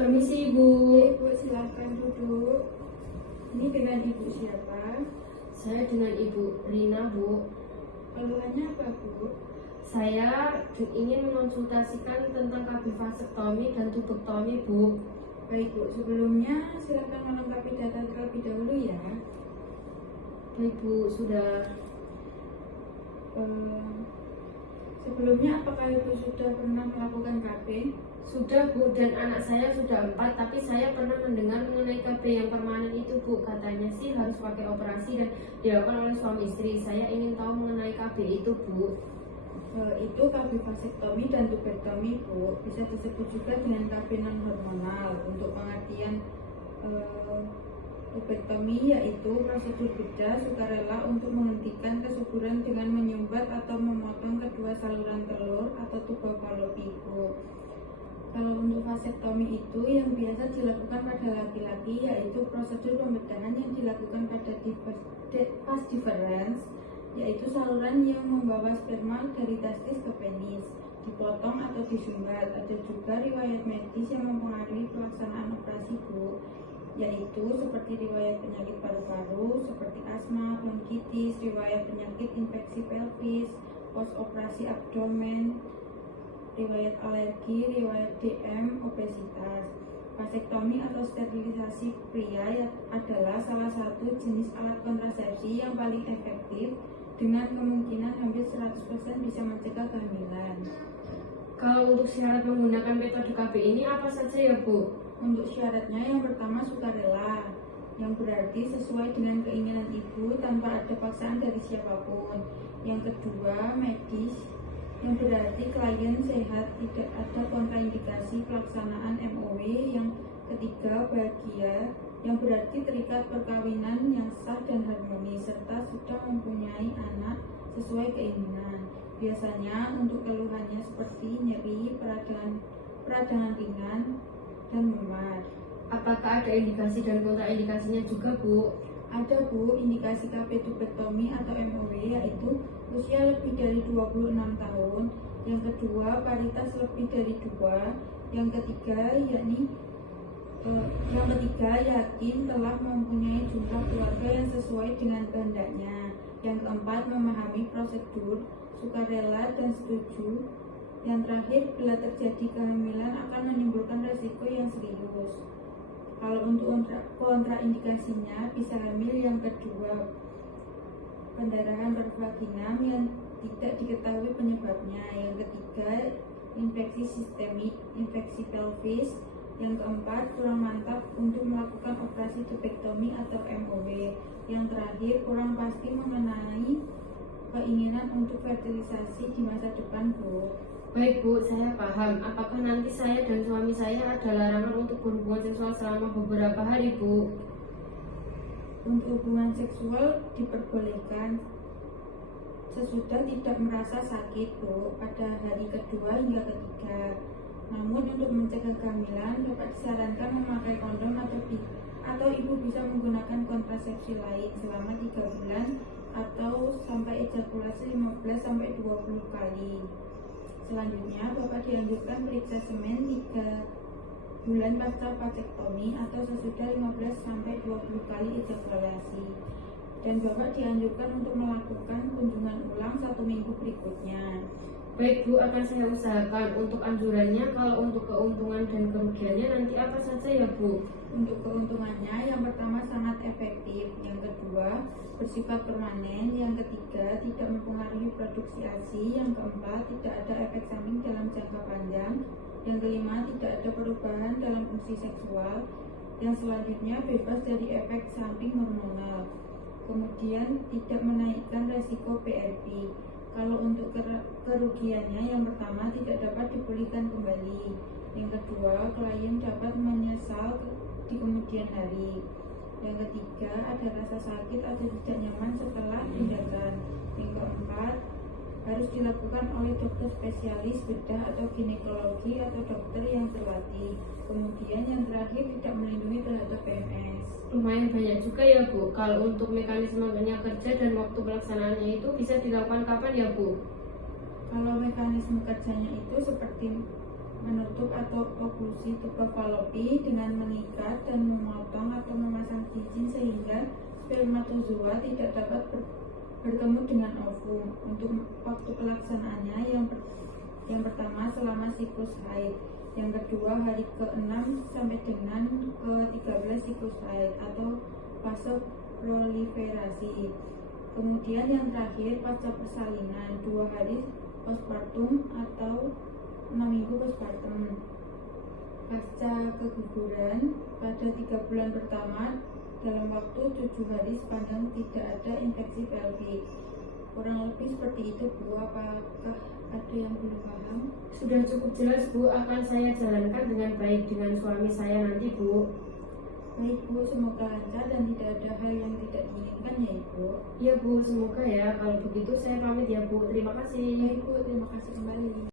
Permisi Ibu. Ibu silakan duduk. Ini dengan Ibu siapa? Saya dengan Ibu Rina, Bu. Keluhannya apa, Bu? Saya ingin mengonsultasikan tentang KB vasektomi dan tubektomi, Bu. Baik, Bu. Sebelumnya silakan melengkapi data terlebih dahulu ya. Baik, Bu, sudah. Sebelumnya apakah Ibu sudah pernah melakukan KB? Sudah, Bu, dan anak saya sudah 4, tapi saya pernah mendengar mengenai KB yang permanen itu, Bu. Katanya sih harus pakai operasi dan dilakukan oleh suami istri. Saya ingin tahu mengenai KB itu, Bu. Itu KB vasektomi dan tubektomi, Bu. Bisa disebut juga dengan KB non hormonal. Untuk pengertian tubektomi yaitu prosedur bedah sukarela untuk menghentikan kesuburan dengan menyumbat atau memotong kedua saluran telur atau tuba falopi, Bu. Kalau untuk vasektomi itu yang biasa dilakukan pada laki-laki yaitu prosedur pembedahan yang dilakukan pada vas deferens, yaitu saluran yang membawa sperma dari testis ke penis, dipotong atau disumbat. Ada juga riwayat medis yang mempengaruhi pelaksanaan operasi, Bu, yaitu seperti riwayat penyakit paru-paru seperti asma, bronkitis, riwayat penyakit infeksi pelvis, post operasi abdomen, riwayat alergi, riwayat DM, obesitas. Vasektomi atau sterilisasi pria adalah salah satu jenis alat kontrasepsi yang paling efektif dengan kemungkinan hampir 100% bisa mencegah kehamilan. Kalau untuk syarat menggunakan metode KB ini apa saja ya, Bu? Untuk syaratnya yang pertama sukarela, yang berarti sesuai dengan keinginan ibu tanpa ada paksaan dari siapapun. Yang kedua medis, yang berarti klien sehat, tidak ada kontraindikasi pelaksanaan MOW. Yang ketiga bahagia, yang berarti terikat perkawinan yang sah dan harmonis serta sudah mempunyai anak sesuai keinginan. Biasanya untuk keluhannya seperti nyeri, peradangan ringan, dan memar. Apakah ada indikasi dan kontraindikasinya juga, Bu? Ada, Bu. Indikasi KB tubektomi atau MOW yaitu usia lebih dari 26 tahun. Yang kedua paritas lebih dari 2. Yang ketiga yakin telah mempunyai jumlah keluarga yang sesuai dengan kehendaknya. Yang keempat memahami prosedur, sukarela dan setuju. Yang terakhir, bila terjadi kehamilan akan menimbulkan resiko yang serius. Kalau untuk kontraindikasinya bisa hamil. Yang kedua, pendarahan pervaginam yang tidak diketahui penyebabnya. Yang ketiga, infeksi sistemik, infeksi pelvis. Yang keempat, kurang mantap untuk melakukan operasi tubektomi atau MOW. Yang terakhir, kurang pasti mengenai keinginan untuk fertilisasi di masa depan, Bu. Baik, Bu, saya paham. Apakah nanti saya dan suami saya ada larangan untuk berhubungan seksual selama beberapa hari, Bu? Untuk hubungan seksual diperbolehkan sesudah tidak merasa sakit, Bu, pada hari kedua hingga ketiga. Namun untuk mencegah kehamilan dapat disarankan memakai kondom atau ibu bisa menggunakan kontrasepsi lain selama 3 bulan atau sampai ejakulasi 15-20 kali. Selanjutnya, Bapak dianjurkan periksa semen 3 bulan pasca vasektomi atau sesudah 15-20 kali ejakulasi. Dan Bapak dianjurkan untuk melakukan kunjungan ulang 1 minggu berikutnya. Baik, Bu, akan saya usahakan. Untuk anjurannya, kalau untuk keuntungan dan kerugiannya nanti apa saja ya, Bu? Untuk keuntungannya, yang pertama sangat efektif, yang kedua bersifat permanen, yang ketiga tidak mempengaruhi produksi ASI, yang keempat tidak ada efek samping dalam jangka panjang, yang kelima tidak ada perubahan dalam fungsi seksual, yang selanjutnya bebas dari efek samping hormonal, kemudian tidak menaikkan resiko PRP. Kalau untuk kerugiannya, yang pertama tidak dapat dipulihkan kembali, yang kedua klien dapat menyesal di kemudian hari, yang ketiga ada rasa sakit atau tidak nyaman setelah tindakan, yang keempat harus dilakukan oleh dokter spesialis bedah atau ginekologi atau dokter yang terlatih, kemudian yang terakhir tidak melindungi terhadap PMS. Lumayan banyak juga ya, Bu. Kalau untuk mekanismenya kerja dan waktu pelaksanaannya itu bisa dilakukan kapan ya, Bu? Kalau mekanisme kerjanya itu seperti menutup atau oklusi tuba falopi dengan mengikat dan memotong atau memasang cincin sehingga spermatozoa tidak dapat bertemu dengan ovum. Untuk waktu pelaksanaannya yang pertama selama siklus haid, yang kedua hari ke-6 sampai dengan ke-13 siklus haid atau fase proliferasi. Kemudian yang terakhir pasca persalinan 2 hari postpartum atau 6 minggu postpartum. Pasca keguguran pada 3 bulan pertama dalam waktu 7 hari sepanjang tidak ada infeksi pelvik. Kurang lebih seperti itu Bu, apakah ada yang belum paham? Sudah cukup jelas Bu, akan saya jalankan dengan baik dengan suami saya nanti Bu. Baik Bu, semoga lancar dan tidak ada hal yang tidak diinginkan ya Ibu. Ya Bu, semoga ya. Kalau begitu saya pamit ya Bu. Terima kasih. Baik Bu, terima kasih kembali.